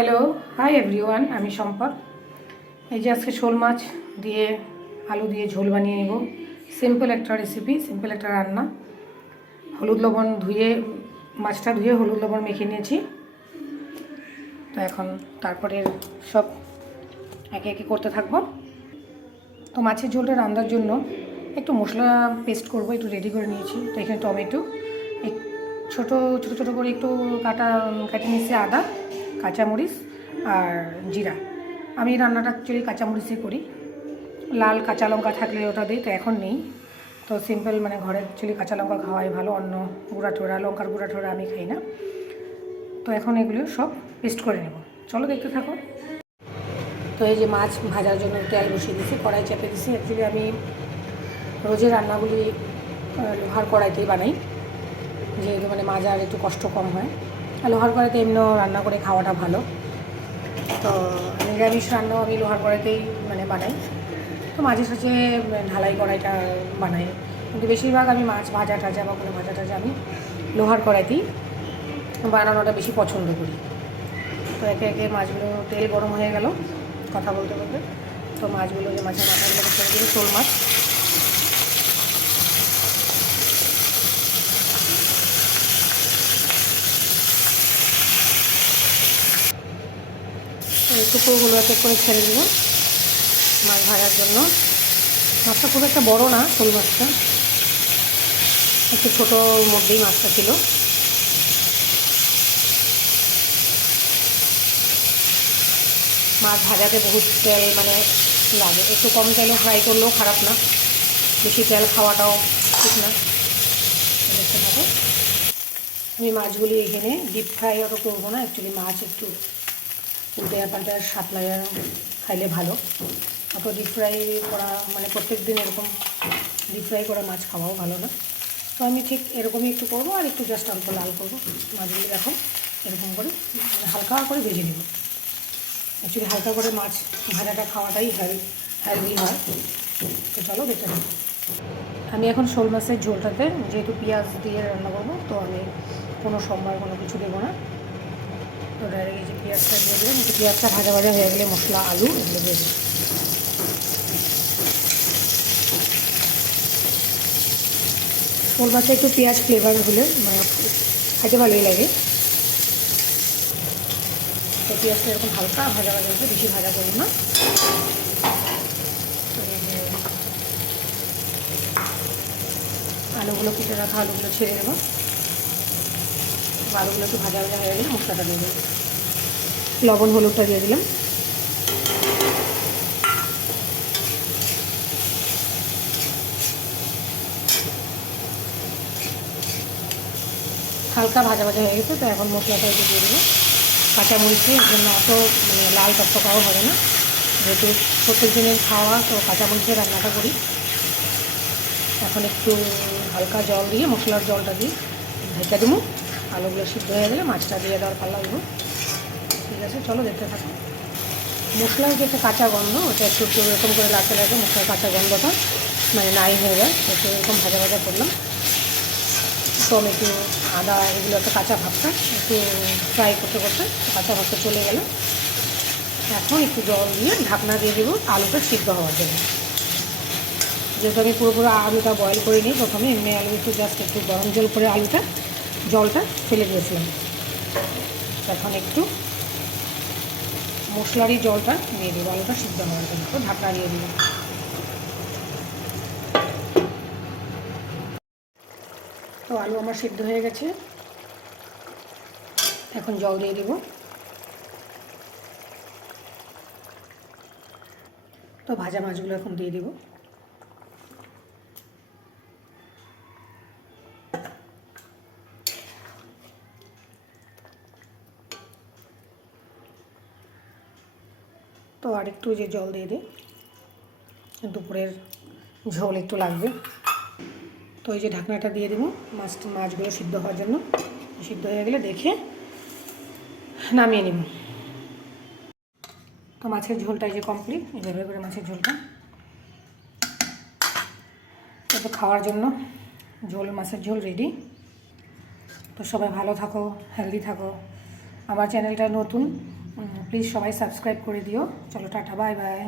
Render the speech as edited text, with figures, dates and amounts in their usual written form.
Hello, hi everyone, আমি সম্পদ। এই যে আজকে শোল মাছ দিয়ে আলু দিয়ে ঝোল বানিয়ে নেব। সিম্পল একটা রেসিপি, সিম্পল একটা রান্না। হলুদ লবণ ধুয়ে মাছটা ধুয়ে হলুদ লবণ মেখে নিয়েছি। তো এখন তারপরে সব একে একে করতে থাকবো। তো মাছের ঝোলটা রান্নার জন্য একটু মশলা পেস্ট করব, একটু রেডি করে নিয়েছি। তো এখানে টমেটো ছোটো ছোটো ছোটো করে একটু কাটে নিয়েছি, আদা, কাঁচামরিচ আর জিরা। আমি রান্নাটা অ্যাকচুয়ালি কাঁচামরিচে করি, লাল কাঁচা লঙ্কা থাকলে ওটা দিই, তো এখন নেই। তো সিম্পল মানে ঘরে অ্যাকচুয়ালি কাঁচা লঙ্কা খাওয়াই ভালো, অন্য গুঁড়া টোড়া লঙ্কার গুঁড়া টোড়া আমি খাই না। তো এখন এগুলো সব পেস্ট করে নেব, চলো দেখতে থাকো। তো এই যে মাছ ভাজার জন্য তেল বসিয়ে দিয়েছি, কড়াই চেপে দিয়েছি। অ্যাকচুয়ালি আমি রোজের রান্নাগুলি লোহার কড়াইতেই বানাই, যেহেতু মানে মাজার একটু কষ্ট কম হয়। আর লোহার কড়াইতে এমনিও রান্না করে খাওয়াটা ভালো। তো নিরামিষ রান্নাও আমি লোহার কড়াইতেই মানে বানাই। তো মাঝে সাঝে ঢালাই কড়াইটা বানাই, কিন্তু বেশিরভাগ আমি মাছ ভাজা টাজা বা কোনো ভাজা টাজা আমি লোহার কড়াইতেই বানানোটা বেশি পছন্দ করি। তো একে একে মাছগুলো, তেল গরম হয়ে গেল কথা বলতে বলতে। তো মাছগুলো, যে মাছের মাথাগুলো ছেড়ে দিই, শোল মাছ। এই টুকরোগুলো এক এক করে ছেড়ে দেবো মাছ ভাজার জন্য। মাছটা খুব একটা বড় না, শোল মাছটা একটু ছোটোর মধ্যেই মাছটা ছিল। মাছ ভাজাতে বহুত তেল মানে লাগে, একটু কম তেলে ফ্রাই করলেও খারাপ না, বেশি তেল খাওয়াটাও ঠিক না। দেখতে থাকো। আমি মাছগুলি এখানে ডিপ ফ্রাই অত করবো না, অ্যাকচুয়ালি মাছ একটু উল্টে পাল্টে সাতলাইয়া খাইলে ভালো। অত ডিপ ফ্রাই করা মানে প্রত্যেক দিন এরকম ডিপ ফ্রাই করা মাছ খাওয়াও ভালো না। তো আমি ঠিক এরকমই একটু করবো, আর একটু জাস্ট অল্প লাল করবো মাছগুলি। এখন এরকম করে হালকা করে ভেজে নেব। অ্যাকচুয়ালি হালকা করে মাছ ভাজাটা খাওয়াটাই হেলদি হয়। তো চলো দেখতে থাকি। আমি এখন শোল মাছের ঝোলটাতে যেহেতু পেঁয়াজ দিয়ে রান্না করবো, তো আমি কোনো সোমবার কোনো কিছু দেবো না। তো ডাইরেক্ট এই যে পেঁয়াজটা দিয়ে দিলাম। একটু পেঁয়াজটা ভাজা ভাজা হয়ে গেলে মশলা, আলু এগুলো দিয়ে দিই। শোল মাছে একটু পেঁয়াজ ফ্লেভার হলে মানে খাইতে ভালোই লাগে। তো পেঁয়াজটা এরকম হালকা ভাজা ভাজা হয়েছে, বেশি ভাজা করবো না। আলুগুলো কেটে রাখা আলুগুলো ছেড়ে দেবো। আলুগুলো একটু ভাজা ভাজা হয়ে গেলে মশলাটা দিয়ে দেবো, লবণ হলুদটা দিয়ে দিলাম। হালকা ভাজা ভাজা হয়ে গেছে, তো এখন মশলাটা একটু দিয়ে দেবো। কাঁচামরিচে এর জন্য অত মানে লাল টকটকাও হবে না, যেহেতু প্রত্যেক দিনের খাওয়া, তো কাঁচামরিচে রান্নাটা করি। এখন একটু হালকা জল দিয়ে, মশলার জলটা দিয়ে ঢেকে দেবো। আলুগুলো সিদ্ধ হয়ে গেলে মাছটা দিয়ে দেওয়ার পাল্লা দেবো। ঠিক আছে, চলো দেখতে থাকো। মশলার যে একটা কাঁচা গন্ধ, ওটা একটু একটু এরকম করে লাগতে লাগতে মশলার কাঁচা গন্ধটা মানে নাই হয়ে যায়। একটু এরকম ভাজা ভাজা করলাম। টমেটো, আদা, এগুলো একটা কাঁচা ভাবটা একটু ফ্রাই করতে করতে কাঁচা ভাবটা চলে গেল। এখন একটু জল দিয়ে ঢাকনা দিয়ে দেবো আলুটা সিদ্ধ হওয়ার জন্য। যেহেতু আমি পুরোপুরি আলুটা বয়েল করে নিই প্রথমে, এমনি আলু একটু জাস্ট একটু গরম জল করে আলুটা জলটা ফেলে দিয়েছিলাম। এখন একটু মশলারই জলটা দিয়ে দেবো আলুটা সিদ্ধ হওয়ার জন্য। তো ঢাকনা দিয়ে দিলাম। তো আলু আমার সিদ্ধ হয়ে গেছে, এখন জল দিয়ে দেবো। তো ভাজা মাছগুলো এখন দিয়ে দেবো। তো আর একটু যে জল দিয়ে দিই, দুপুরের ঝোল একটু লাগবে। তো এই যে ঢাকনাটা দিয়ে দেবো মাছগুলো সিদ্ধ হওয়ার জন্য। সিদ্ধ হয়ে গেলে দেখে নামিয়ে নেব। তো মাছের ঝোলটা এই যে কমপ্লিট, এইভাবে করে মাছের ঝোলটা। তো খাওয়ার জন্য মাছের ঝোল রেডি। তো সবাই ভালো থাকো, হেলদি থাকো। আমার চ্যানেলটা নতুন, প্লিজ সবাই সাবস্ক্রাইব করে দিও। চলো টাটা, বাই বাই।